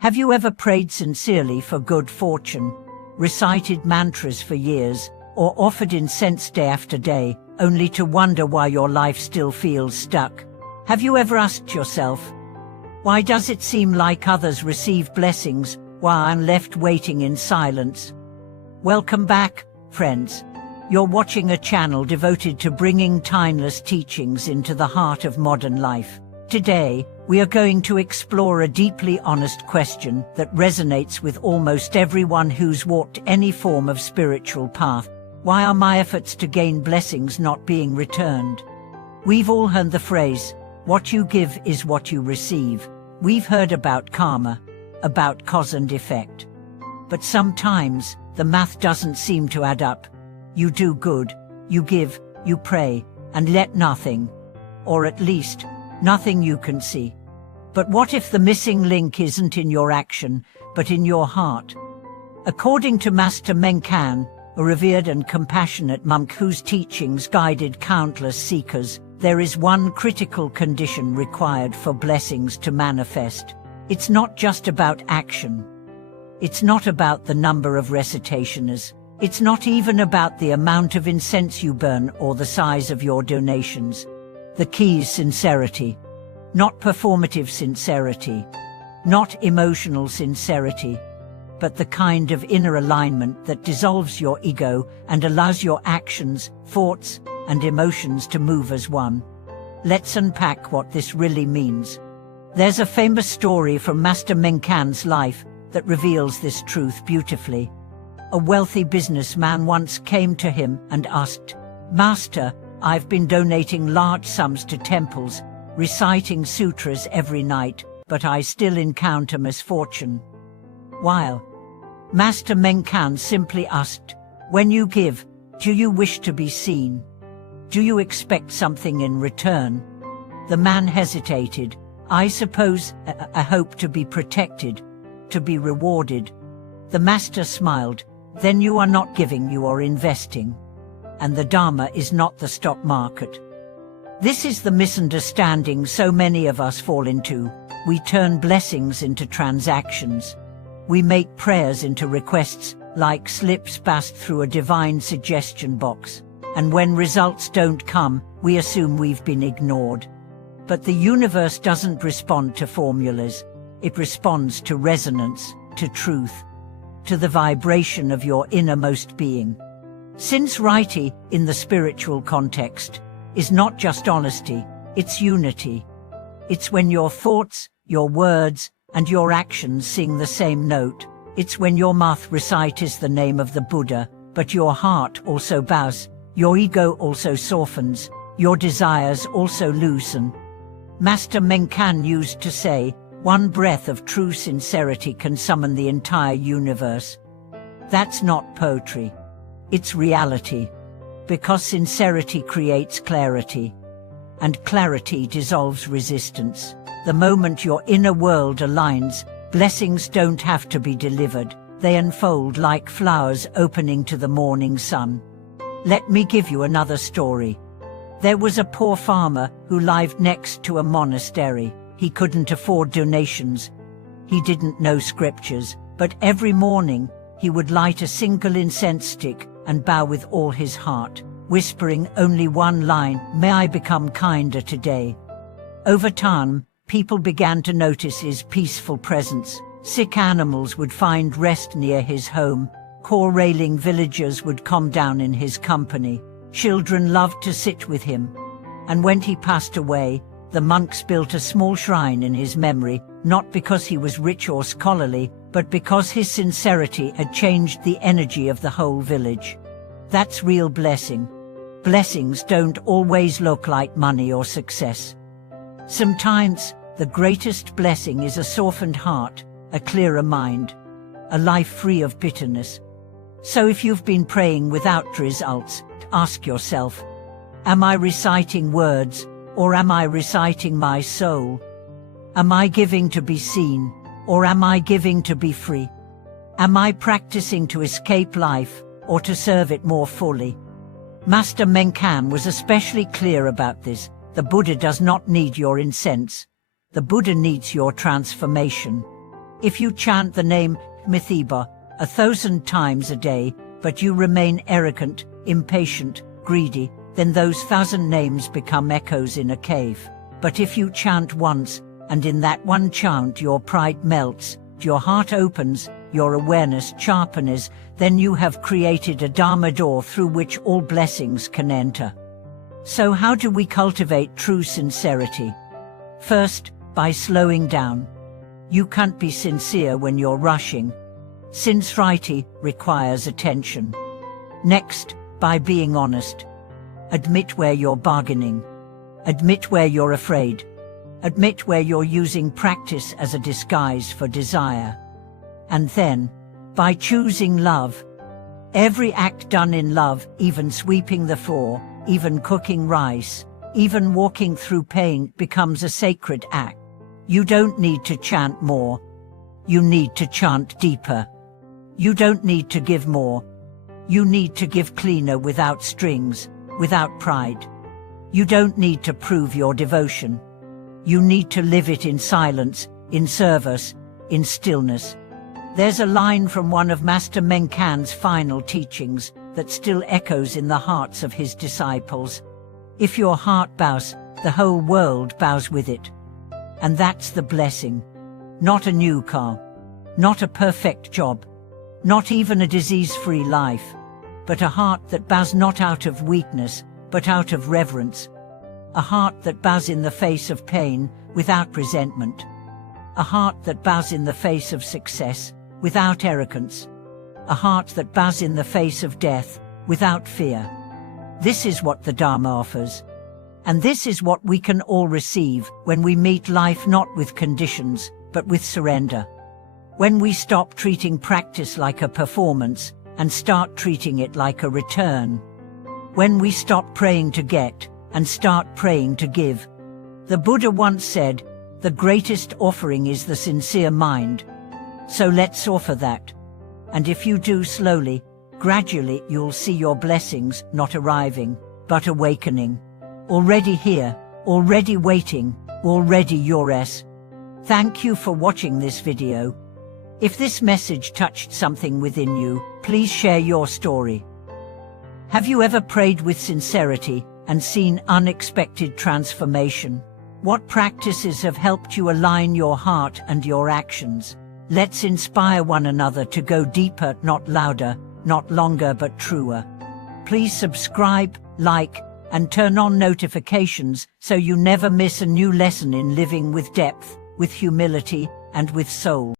Have you ever prayed sincerely for good fortune, recited mantras for years, or offered incense day after day, only to wonder why your life still feels stuck? Have you ever asked yourself, why does it seem like others receive blessings while I'm left waiting in silence? Welcome back, friends. You're watching a channel devoted to bringing timeless teachings into the heart of modern life. Today, we are going to explore a deeply honest question that resonates with almost everyone who's walked any form of spiritual path. Why are my efforts to gain blessings not being returned? We've all heard the phrase, what you give is what you receive. We've heard about karma, about cause and effect. But sometimes, the math doesn't seem to add up. You do good, you give, you pray, and let nothing, or at least, nothing you can see. But what if the missing link isn't in your action, but in your heart? According to Master Meng, a revered and compassionate monk whose teachings guided countless seekers, there is one critical condition required for blessings to manifest. It's not just about action. It's not about the number of recitationers. It's not even about the amount of incense you burn or the size of your donations. The key is sincerity. Not performative sincerity. Not emotional sincerity. But the kind of inner alignment that dissolves your ego and allows your actions, thoughts, and emotions to move as one. Let's unpack what this really means. There's a famous story from Master Meng's life that reveals this truth beautifully. A wealthy businessman once came to him and asked, "Master, I've been donating large sums to temples, reciting sutras every night, but I still encounter misfortune." While Master Meng simply asked, "When you give, do you wish to be seen? Do you expect something in return?" The man hesitated. "I suppose I hope to be protected, to be rewarded." The master smiled. "Then you are not giving, you are investing. And the Dharma is not the stock market." This is the misunderstanding so many of us fall into. We turn blessings into transactions. We make prayers into requests, like slips passed through a divine suggestion box. And when results don't come, we assume we've been ignored. But the universe doesn't respond to formulas. It responds to resonance, to truth, to the vibration of your innermost being. Sincerity, in the spiritual context, is not just honesty, it's unity. It's when your thoughts, your words, and your actions sing the same note. It's when your mouth recites the name of the Buddha, but your heart also bows, your ego also softens, your desires also loosen. Master Meng used to say, "One breath of true sincerity can summon the entire universe." That's not poetry. It's reality. Because sincerity creates clarity. And clarity dissolves resistance. The moment your inner world aligns, blessings don't have to be delivered. They unfold like flowers opening to the morning sun. Let me give you another story. There was a poor farmer who lived next to a monastery. He couldn't afford donations. He didn't know scriptures, but every morning he would light a single incense stick and bow with all his heart, whispering only one line, "May I become kinder today." Over time, people began to notice his peaceful presence. Sick animals would find rest near his home. Poor railing villagers would calm down in his company. Children loved to sit with him. And when he passed away, the monks built a small shrine in his memory, not because he was rich or scholarly, but because his sincerity had changed the energy of the whole village. That's real blessing. Blessings don't always look like money or success. Sometimes, the greatest blessing is a softened heart, a clearer mind, a life free of bitterness. So if you've been praying without results, ask yourself, am I reciting words, or am I reciting my soul? Am I giving to be seen, or am I giving to be free? Am I practicing to escape life, or to serve it more fully? Master Meng was especially clear about this. The Buddha does not need your incense. The Buddha needs your transformation. If you chant the name Mitheba 1,000 times a day, but you remain arrogant, impatient, greedy, then those 1,000 names become echoes in a cave. But if you chant once, and in that one chant your pride melts, your heart opens, your awareness sharpens, then you have created a Dharma door through which all blessings can enter. So how do we cultivate true sincerity? First, by slowing down. You can't be sincere when you're rushing. Sincerity requires attention. Next, by being honest. Admit where you're bargaining. Admit where you're afraid. Admit where you're using practice as a disguise for desire. And then, by choosing love. Every act done in love, even sweeping the floor, even cooking rice, even walking through pain, becomes a sacred act. You don't need to chant more. You need to chant deeper. You don't need to give more. You need to give cleaner, without strings, without pride. You don't need to prove your devotion. You need to live it in silence, in service, in stillness. There's a line from one of Master Meng's final teachings that still echoes in the hearts of his disciples. If your heart bows, the whole world bows with it. And that's the blessing. Not a new car, not a perfect job, not even a disease-free life, but a heart that bows not out of weakness, but out of reverence. A heart that bows in the face of pain, without resentment. A heart that bows in the face of success, without arrogance. A heart that bows in the face of death, without fear. This is what the Dharma offers. And this is what we can all receive when we meet life not with conditions, but with surrender. When we stop treating practice like a performance, and start treating it like a return. When we stop praying to get, and start praying to give. The Buddha once said, the greatest offering is the sincere mind. So let's offer that. And if you do slowly, gradually you'll see your blessings not arriving, but awakening. Already here, already waiting, already yours. Thank you for watching this video. If this message touched something within you, please share your story. Have you ever prayed with sincerity and seen unexpected transformation? What practices have helped you align your heart and your actions? Let's inspire one another to go deeper, not louder, not longer but truer. Please subscribe, like, and turn on notifications so you never miss a new lesson in living with depth, with humility, and with soul.